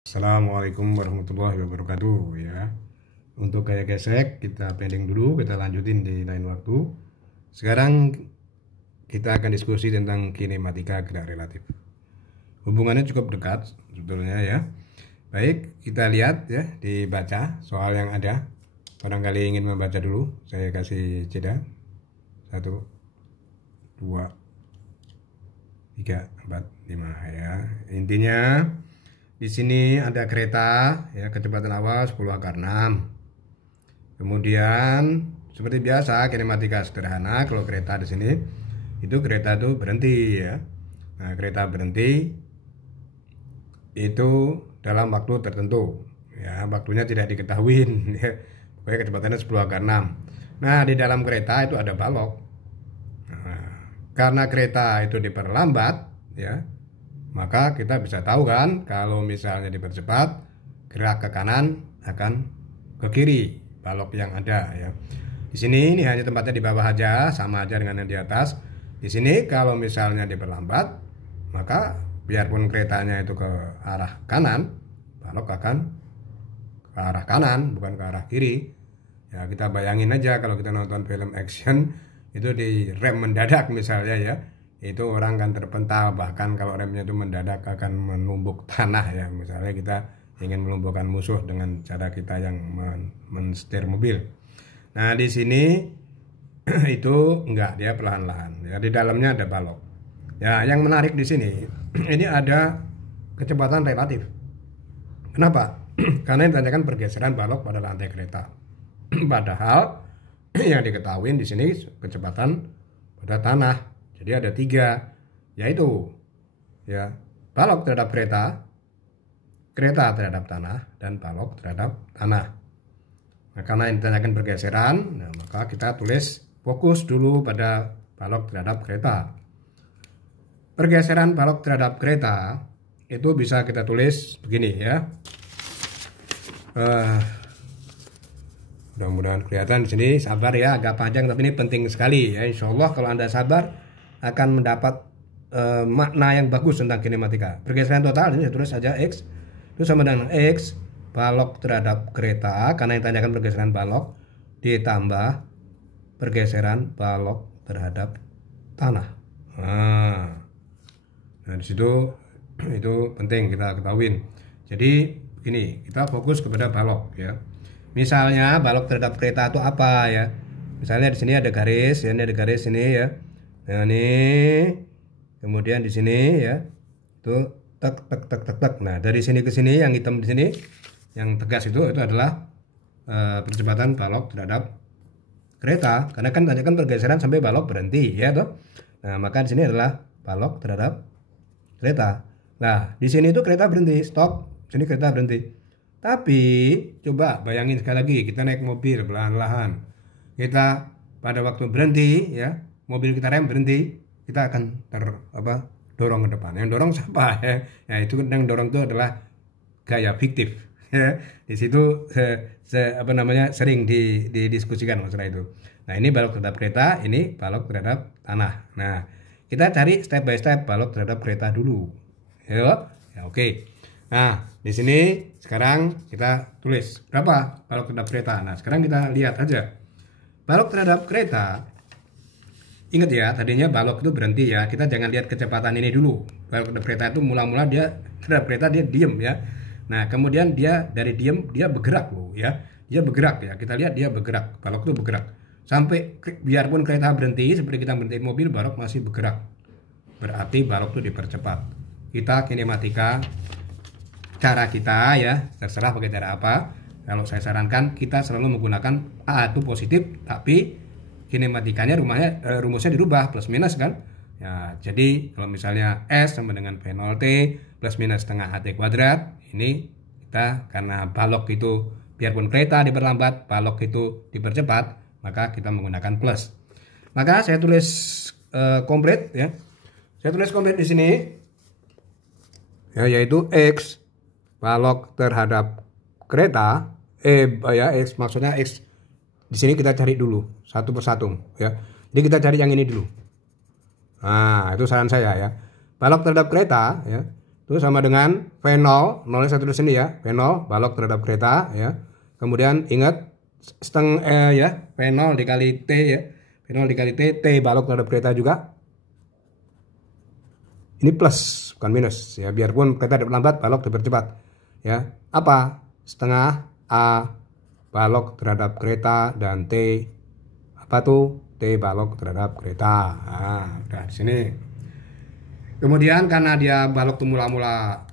Assalamualaikum warahmatullahi wabarakatuh ya. Untuk gaya gesek kita pending dulu, kita lanjutin di lain waktu. Sekarang kita akan diskusi tentang kinematika gerak relatif. Hubungannya cukup dekat sebetulnya ya. Baik, kita lihat ya, dibaca soal yang ada. Barangkali ingin membaca dulu, saya kasih jeda. 1, 2, 3, 4, 5 ya. Intinya di sini ada kereta ya, kecepatan awal 10/6. Kemudian seperti biasa kinematika sederhana, kalau kereta di sini itu kereta itu berhenti ya. Nah, kereta berhenti itu dalam waktu tertentu ya, waktunya tidak diketahui ya. Pokoknya kecepatannya 10/6. Nah, di dalam kereta itu ada balok. Nah, karena kereta itu diperlambat ya, maka kita bisa tahu kan, kalau misalnya dipercepat, gerak ke kanan akan ke kiri balok yang ada ya. Di sini ini hanya tempatnya di bawah aja, sama aja dengan yang di atas. Di sini kalau misalnya diperlambat, maka biarpun keretanya itu ke arah kanan, balok akan ke arah kanan, bukan ke arah kiri. Ya, kita bayangin aja kalau kita nonton film action itu di rem mendadak misalnya ya, itu orang kan terpental, bahkan kalau remnya itu mendadak akan menumbuk tanah ya. Misalnya kita ingin melumpuhkan musuh dengan cara kita yang mensetir mobil. Nah, di sini itu enggak, dia perlahan-lahan ya, di dalamnya ada balok ya. Yang menarik di sini ini ada kecepatan relatif. Kenapa? Karena yang ditanyakan pergeseran balok pada lantai kereta. Padahal yang diketahui di sini kecepatan pada tanah. Jadi ada 3, yaitu ya, balok terhadap kereta, kereta terhadap tanah, dan balok terhadap tanah. Nah, karena yang ditanyakan pergeseran, nah, maka kita tulis fokus dulu pada balok terhadap kereta. Pergeseran balok terhadap kereta itu bisa kita tulis begini ya. Mudah-mudahan kelihatan di sini, sabar ya, agak panjang tapi ini penting sekali ya. Insya Allah kalau Anda sabar akan mendapat makna yang bagus tentang kinematika. Pergeseran total ini tulis saja X itu sama dengan X balok terhadap kereta, karena yang ditanyakan pergeseran balok, ditambah pergeseran balok terhadap tanah. Nah, di situ itu penting kita ketahuin. Jadi begini, kita fokus kepada balok ya. Misalnya balok terhadap kereta itu apa ya? Misalnya di sini ada garis ya, ini ada garis ini ya. Nah, ini kemudian di sini ya, itu tek tek tek tek tek. Nah, dari sini ke sini yang hitam di sini, yang tegas itu adalah percepatan balok terhadap kereta. Karena kan tanyakan pergeseran sampai balok berhenti ya toh. Nah, maka di sini adalah balok terhadap kereta. Nah, di sini itu kereta berhenti, stop. Sini kereta berhenti. Tapi coba bayangin sekali lagi, kita naik mobil pelan-pelan. Kita pada waktu berhenti ya, mobil kita rem berhenti, kita akan dorong ke depan. Yang dorong siapa ya? Ya, itu yang dorong itu adalah gaya fiktif ya. Di situ sering didiskusikan masalah itu. Nah, ini balok terhadap kereta, ini balok terhadap tanah. Nah, kita cari step by step balok terhadap kereta dulu. Ya, oke. Nah, di sini sekarang kita tulis berapa balok terhadap kereta. Nah, sekarang kita lihat aja. Balok terhadap kereta, ingat ya, tadinya balok itu berhenti ya. Kita jangan lihat kecepatan ini dulu. Balok terhadap kereta itu mula-mula dia terhadap kereta dia diem ya. Nah, kemudian dia dari diem dia bergerak loh ya. Dia bergerak ya. Kita lihat dia bergerak. Balok itu bergerak. Sampai biarpun kereta berhenti, seperti kita berhenti mobil, balok masih bergerak. Berarti balok itu dipercepat. Kita kinematika, cara kita ya, terserah pakai cara apa. Kalau saya sarankan kita selalu menggunakan A itu positif, tapi kinematikanya rumusnya dirubah plus minus kan ya. Jadi kalau misalnya S sama dengan V0 T plus minus setengah AT kuadrat, ini kita karena balok itu biarpun kereta diperlambat, balok itu dipercepat, maka kita menggunakan plus. Maka saya tulis komplit ya. Saya tulis komplit di sini ya, yaitu X balok terhadap kereta, X maksudnya X di sini kita cari dulu satu persatu ya. Jadi kita cari yang ini dulu. Nah, itu saran saya ya. Balok terhadap kereta ya, itu sama dengan V0, nolnya saya tulis sini ya, V0 balok terhadap kereta ya. Kemudian ingat setengah ya, V0 dikali T ya, V0 dikali T balok terhadap kereta juga. Ini plus bukan minus ya, biarpun kereta lambat balok dipercepat ya. Apa? Setengah A balok terhadap kereta dan T apa tuh? T balok terhadap kereta. Nah, udah di sini. Kemudian karena dia balok tuh mula-mula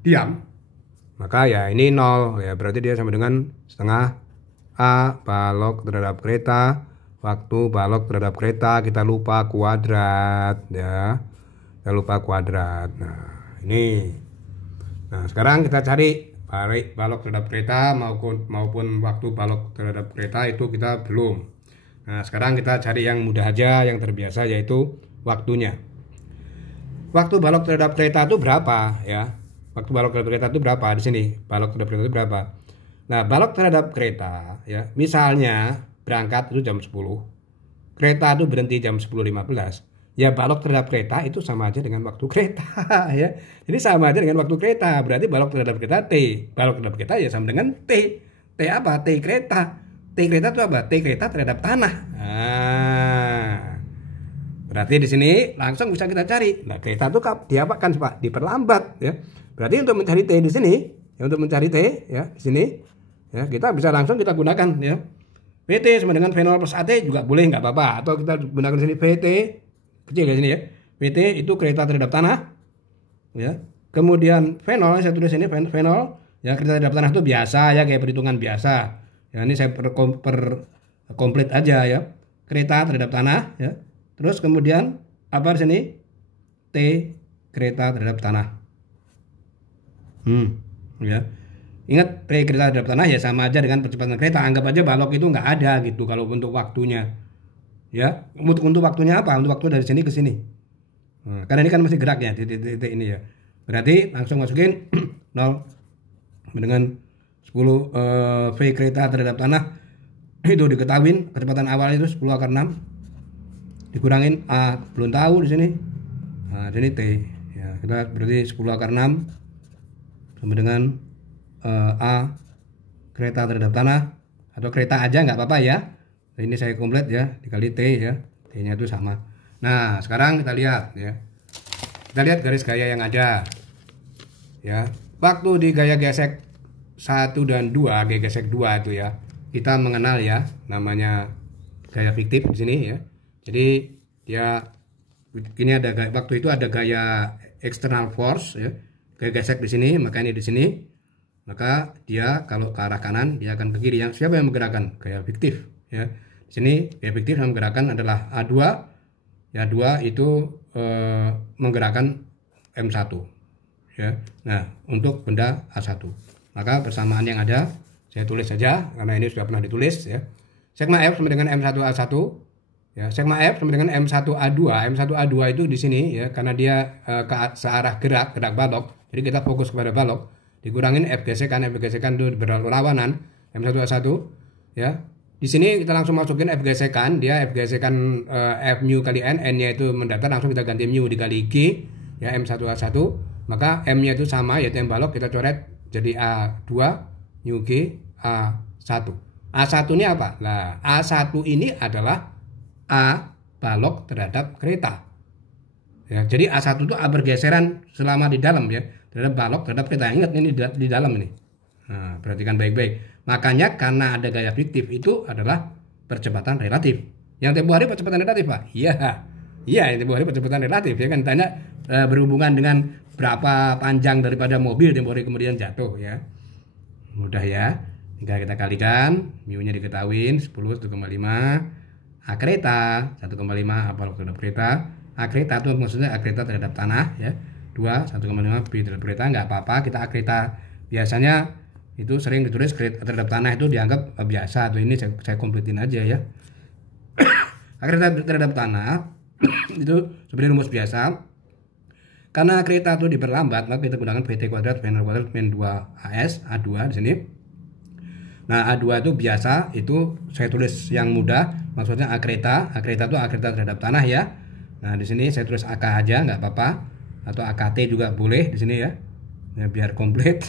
diam, maka ya ini 0 ya, berarti dia sama dengan setengah A balok terhadap kereta waktu balok terhadap kereta kita lupa kuadrat ya. Kita lupa kuadrat. Nah, ini. Nah, sekarang kita cari balok terhadap kereta maupun waktu balok terhadap kereta itu kita belum. Nah, sekarang kita cari yang mudah aja, yang terbiasa, yaitu waktunya. Waktu balok terhadap kereta itu berapa ya? Waktu balok terhadap kereta itu berapa? Di sini balok terhadap kereta itu berapa? Nah, balok terhadap kereta ya, misalnya berangkat itu jam 10, kereta itu berhenti jam 10.15. Ya, balok terhadap kereta itu sama aja dengan waktu kereta ya. Jadi sama aja dengan waktu kereta. Berarti balok terhadap kereta T. Balok terhadap kereta ya sama dengan T. T apa? T kereta. T kereta itu apa? T kereta terhadap tanah. Nah, berarti di sini langsung bisa kita cari. Nah, kereta itu diapakan Pak? Diperlambat ya. Berarti untuk mencari T di sini, ya, untuk mencari T ya di sini ya, kita bisa langsung kita gunakan ya. VT sama dengan V0 plus AT juga boleh, nggak apa-apa. Atau kita gunakan di sini VT kecil di sini ya. VT itu kereta terhadap tanah ya. Kemudian V0 saya tulis ini V0 ya, kereta terhadap tanah itu biasa ya, kayak perhitungan biasa. Ya, ini saya komplit aja ya. Kereta terhadap tanah ya. Terus kemudian apa di sini? T kereta terhadap tanah. Ya. Ingat, T kereta terhadap tanah ya sama aja dengan percepatan kereta. Anggap aja balok itu nggak ada gitu kalau untuk waktunya. Ya, untuk waktunya apa? Untuk waktu dari sini ke sini. Nah, karena ini kan masih gerak ya, titik ini ya. Berarti langsung masukin 0 dengan 10 V kereta terhadap tanah itu diketahuin kecepatan awal itu 10 akar 6 dikurangin A, belum tahu di sini. Nah, ini T ya, kita berarti 10 akar 6 sama dengan A kereta terhadap tanah, atau kereta aja nggak apa-apa ya. Ini saya komplit ya, dikali T ya, T-nya itu sama. Nah, sekarang kita lihat ya. Kita lihat garis gaya yang ada. Ya, waktu di gaya gesek 1 dan 2, gaya gesek 2 itu ya, kita mengenal ya namanya gaya fiktif di sini ya. Jadi dia ini ada waktu itu ada gaya external force ya. Gaya gesek di sini, maka ini di sini. Maka dia kalau ke arah kanan dia akan ke kiri. Yang siapa yang menggerakkan? Gaya fiktif ya. Di sini gaya fiktif yang menggerakkan adalah A2. Ya, 2 itu menggerakkan M1 ya. Nah, untuk benda A1. Maka persamaan yang ada saya tulis saja karena ini sudah pernah ditulis ya. Sigma F sama dengan M1A1 ya. Sigma F sama dengan M1A2. M1A2 itu di sini ya, karena dia searah gerak balok. Jadi kita fokus kepada balok. Dikurangin F gesekan itu berlawanan M1A1 ya. Di sini kita langsung masukin F gesekan, dia F gesekan F mu kali N-nya itu mendatar, langsung kita ganti mu dikali G ya, M1A1. Maka M-nya itu sama yaitu M balok, kita coret jadi A2 mu G A1. A1 ini apa? Nah, A1 ini adalah A balok terhadap kereta. Ya, jadi A1 itu A bergeseran selama di dalam ya, terhadap balok terhadap kereta. Ingat ini di dalam ini. Nah, perhatikan baik-baik. Makanya karena ada gaya fiktif itu adalah percepatan relatif. Yang tempo hari percepatan relatif, Pak? Iya. Iya, yang tempo hari percepatan relatif ya kan, tanya berhubungan dengan berapa panjang daripada mobil tempo hari kemudian jatuh ya. Mudah ya. Tinggal kita kalikan, mu-nya diketahuin 10 1,5. A kereta 1,5 A balok terhadap kereta. A kereta itu maksudnya A kereta terhadap tanah ya. 2 1,5 B terhadap kereta, nggak apa-apa, kita A kereta biasanya itu sering ditulis terhadap tanah itu dianggap biasa, atau ini saya kompletin aja ya. Kereta terhadap tanah itu sebenarnya rumus biasa. Karena kereta itu diperlambat, maka kita gunakan VT kuadrat V0 kuadrat min 2AS A2 di sini. Nah, A2 itu biasa, itu saya tulis yang mudah, maksudnya A kereta itu A kereta terhadap tanah ya. Nah, di sini saya tulis AK aja nggak apa-apa. atau AKT juga boleh di sini ya. Ya biar komplit.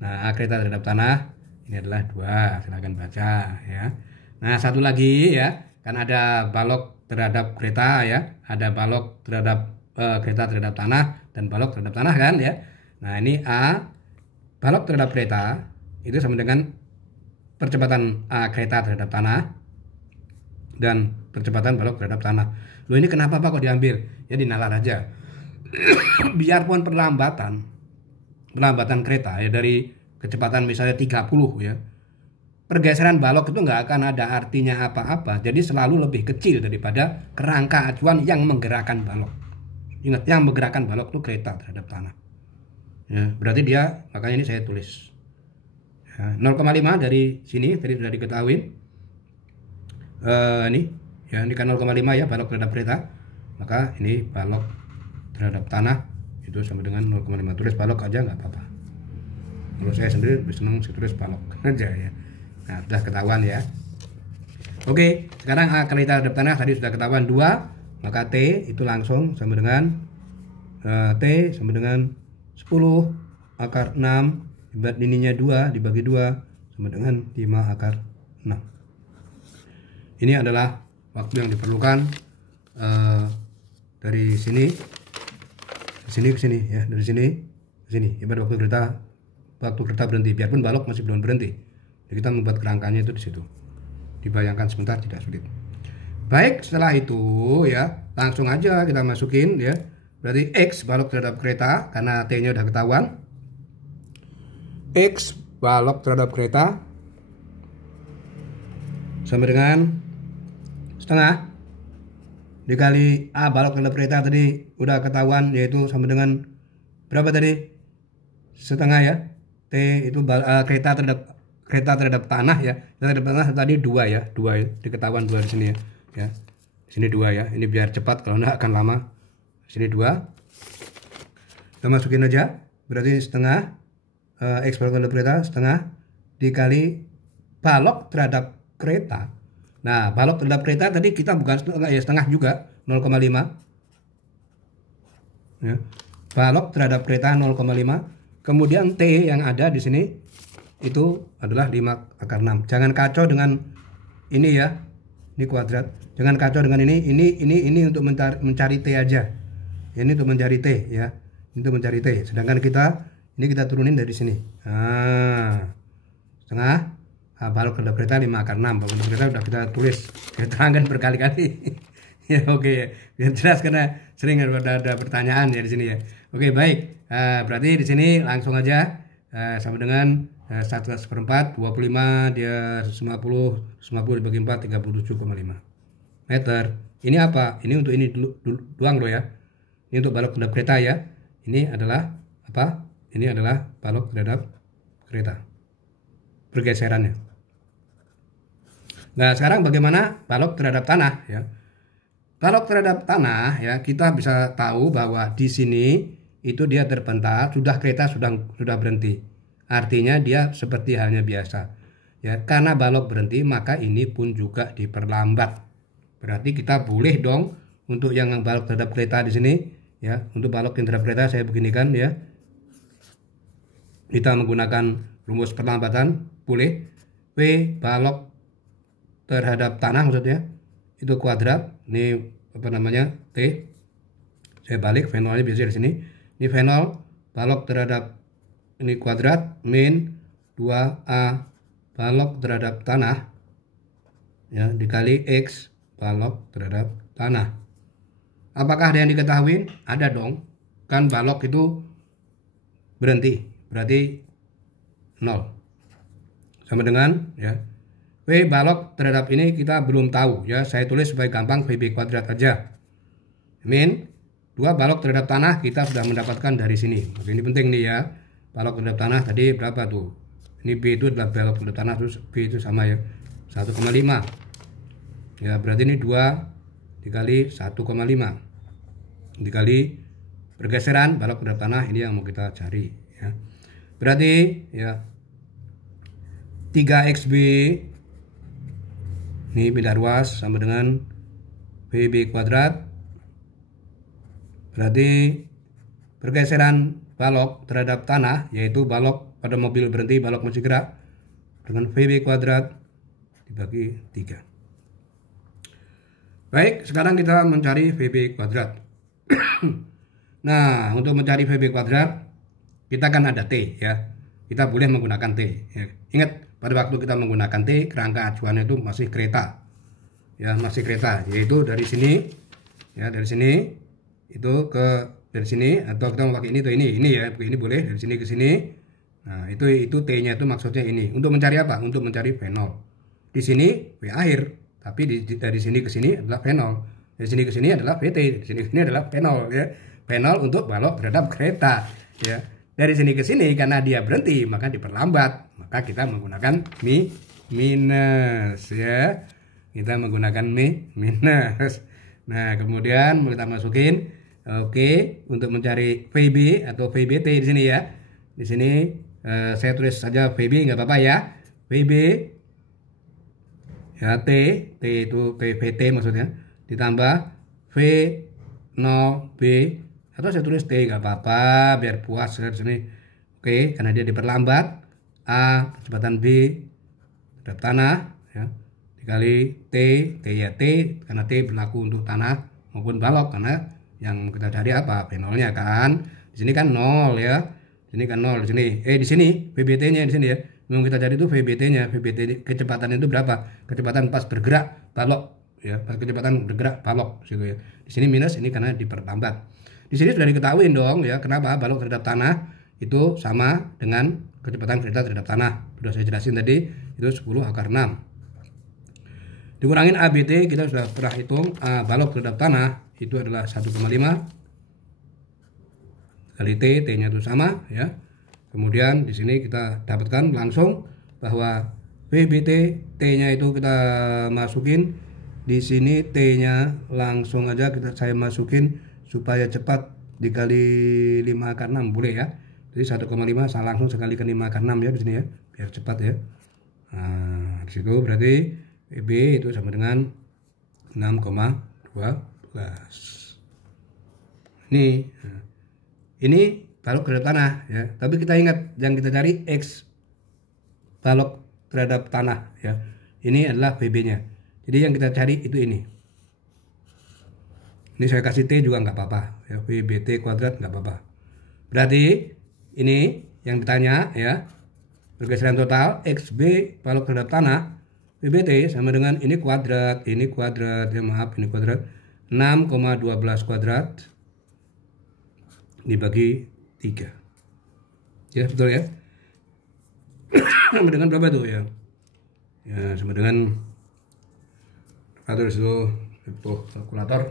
Nah, A kereta terhadap tanah ini adalah 2. Silakan baca ya. Nah, satu lagi ya, kan ada balok terhadap kereta ya, ada balok terhadap kereta terhadap tanah dan balok terhadap tanah kan ya. Nah, ini A balok terhadap kereta itu sama dengan percepatan A kereta terhadap tanah dan percepatan balok terhadap tanah. Loh, ini kenapa Pak kok diambil? Ya dinalar aja. Biarpun perlambatan kereta ya dari kecepatan misalnya 30 ya, pergeseran balok itu nggak akan ada artinya apa-apa. Jadi selalu lebih kecil daripada kerangka acuan yang menggerakkan balok. Ingat, yang menggerakkan balok itu kereta terhadap tanah ya, berarti dia, makanya ini saya tulis ya, 0,5 dari sini tadi sudah diketahui. Ini ya, ini kan 0,5 ya balok terhadap kereta, maka ini balok terhadap tanah itu sama dengan 0,5. Tulis balok aja nggak apa-apa. Kalau saya sendiri lebih senang tulis balok aja ya. Nah, sudah ketahuan ya. Oke, sekarang A kereta terhadap tanah tadi sudah ketahuan 2, maka T itu langsung sama dengan T sama dengan 10 akar 6 dibuat ininya 2 dibagi 2 sama dengan 5 akar 6. Ini adalah waktu yang diperlukan dari sini ke sini ya, dari sini ke sini. Ibarat waktu kereta berhenti, biarpun balok masih belum berhenti. Jadi kita membuat kerangkanya itu di situ. Dibayangkan sebentar, tidak sulit. Baik, setelah itu ya langsung aja kita masukin ya. Berarti X balok terhadap kereta karena T-nya udah ketahuan. X balok terhadap kereta sama dengan setengah dikali A balok terhadap kereta tadi udah ketahuan, yaitu sama dengan berapa tadi? Setengah ya. T itu kereta terhadap tanah ya. Kereta terhadap tanah tadi 2 ya. 2 ya. Diketahuan 2 di sini ya. Ya. Di sini 2 ya. Ini biar cepat, kalau enggak akan lama. Di sini 2. Kita masukin aja. Berarti setengah X balok terhadap kereta setengah dikali balok terhadap kereta. Nah, balok terhadap kereta tadi kita bukan setengah ya, setengah juga 0,5 ya. Balok terhadap kereta 0,5. Kemudian T yang ada di sini itu adalah 5 akar 6. Jangan kacau dengan ini ya. Ini kuadrat. Jangan kacau dengan ini untuk mencari T aja. Ini untuk mencari T ya. Ini untuk mencari T. Sedangkan ini kita turunin dari sini. Nah, setengah balok terhadap kereta 5 akar 6. Balok terhadap kereta sudah kita tulis, kita terangkan berkali-kali. Ya oke ya. Biar jelas karena sering ada pertanyaan ya di sini ya. Oke, baik. Berarti di sini langsung aja sama dengan 1/4 25 dia 150 dibagi 4 37,5 meter. Ini apa? Ini untuk ini doang loh ya. Ini untuk balok terhadap kereta ya. Ini adalah apa? Ini adalah balok terhadap kereta. Pergeserannya. Nah, sekarang bagaimana balok terhadap tanah ya? Balok terhadap tanah ya, kita bisa tahu bahwa di sini itu dia terpental, kereta sudah berhenti. Artinya dia seperti halnya biasa. Ya, karena balok berhenti, maka ini pun juga diperlambat. Berarti kita boleh dong untuk yang balok terhadap kereta di sini ya, untuk balok yang terhadap kereta saya beginikan ya. Kita menggunakan rumus perlambatan boleh. W balok terhadap tanah maksudnya itu kuadrat. Ini apa namanya? T. Saya balik V0-nya biasanya di sini. Ini V0 balok terhadap ini kuadrat min 2A balok terhadap tanah ya dikali X balok terhadap tanah. Apakah ada yang diketahui? Ada dong. Kan balok itu berhenti. Berarti 0. Sama dengan ya. W balok terhadap ini kita belum tahu ya. Saya tulis supaya gampang VB kuadrat aja. Min 2 balok terhadap tanah kita sudah mendapatkan dari sini. Oke, ini penting nih ya. Balok terhadap tanah tadi berapa tuh? Ini B itu adalah balok terhadap tanah, terus B itu sama ya. 1,5. Ya, berarti ini 2 dikali 1,5. Dikali pergeseran balok terhadap tanah, ini yang mau kita cari ya. Berarti ya 3XB ini beda ruas sama dengan VB kuadrat. Berarti pergeseran balok terhadap tanah, yaitu balok pada mobil berhenti, balok masih gerak, dengan VB kuadrat dibagi 3. Baik, sekarang kita mencari VB kuadrat. Nah, untuk mencari VB kuadrat, kita kan ada T ya. Kita boleh menggunakan T ya. Ingat, pada waktu kita menggunakan T, kerangka acuannya itu masih kereta. Ya, masih kereta, yaitu dari sini ya, dari sini itu ke dari sini, atau kita mau pakai ini tuh ini ya, ini boleh dari sini ke sini. Nah, itu T-nya itu maksudnya ini. Untuk mencari apa? Untuk mencari V0. Di sini V akhir, tapi dari sini ke sini adalah V0. Dari sini ke sini adalah VT, di sini ke sini adalah V0 ya. V0 untuk balok terhadap kereta ya. Dari sini ke sini karena dia berhenti maka diperlambat, maka kita menggunakan minus ya. Kita menggunakan minus. Nah, kemudian kita masukin untuk mencari VB atau VBT di sini ya. Di sini saya tulis saja VB nggak apa-apa ya. VB ya, T itu VT maksudnya, ditambah V0B, atau saya tulis T nggak apa-apa biar puas di sini. Oke, karena dia diperlambat. A kecepatan B terhadap tanah ya, dikali T ya T, karena T berlaku untuk tanah maupun balok, karena yang kita cari apa? V0-nya kan. Di sini kan 0 ya. Di sini kan 0 di sini. Di sini VBT-nya di sini ya. Yang kita cari itu VBT-nya. VBT kecepatan itu berapa? Kecepatan pas bergerak balok ya, pas kecepatan bergerak balok situ ya. Di sini minus, ini karena diperlambat. Di sini sudah diketahui dong ya, kenapa balok terhadap tanah itu sama dengan kecepatan kereta terhadap tanah. Sudah saya jelasin tadi, itu 10 akar 6. Dikurangin ABT, kita sudah pernah hitung. Balok terhadap tanah itu adalah 1,5 kali T-nya itu sama ya. Kemudian di sini kita dapatkan langsung bahwa VBT T-nya itu kita masukin di sini, T-nya langsung aja saya masukin supaya cepat, dikali 5 akar 6 boleh ya. Jadi 1,5 saya langsung sekali ke 5 akar 6 ya di sini ya, biar cepat ya. Nah, di situ berarti VB itu sama dengan 6,12. Ini balok terhadap tanah ya. Tapi kita ingat yang kita cari X balok terhadap tanah ya. Ini adalah VB-nya. Jadi yang kita cari itu ini. Ini saya kasih T juga nggak apa-apa ya, VBT kuadrat nggak apa-apa. Berarti ini yang ditanya ya, pergeseran total XB balok terhadap tanah VBT sama dengan ini kuadrat ya, maaf ini kuadrat, 6,12 kuadrat dibagi 3 ya, betul ya. Sama dengan berapa tuh ya? Ya sama dengan atau disitu kalkulator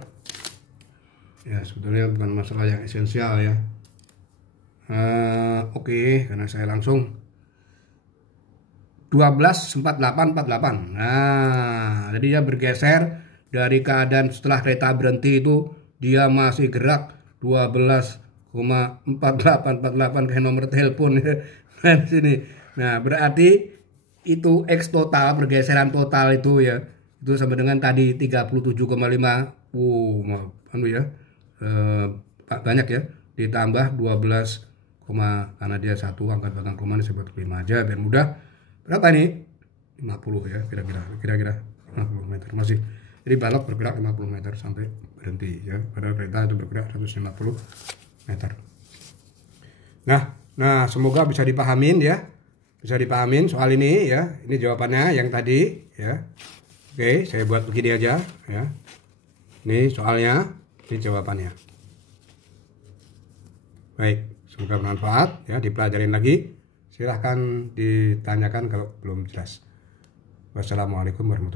ya, sebetulnya bukan masalah yang esensial ya. Oke, karena saya langsung 12,4848. Nah, jadi dia bergeser dari keadaan setelah kereta berhenti itu dia masih gerak 12,4848 kayak nomor telepon ya. Nah, di sini. Nah, berarti itu X total, pergeseran total itu ya, itu sama dengan tadi 37,5. Ya. Banyak ya, ditambah 12, karena dia satu angka belakang koma, ini sebut 5 aja biar mudah. Berapa nih? 50 ya, kira-kira 50 meter masih. Jadi balok bergerak 50 meter sampai berhenti ya, padahal kereta itu bergerak 150 meter. Nah, semoga bisa dipahamin ya. Bisa dipahamin soal ini ya. Ini jawabannya yang tadi ya. Oke, saya buat begini aja ya. Ini soalnya, ini jawabannya. Baik, semoga bermanfaat ya, dipelajarin lagi. Silahkan ditanyakan kalau belum jelas. Wassalamualaikum warahmatullahi wabarakatuh.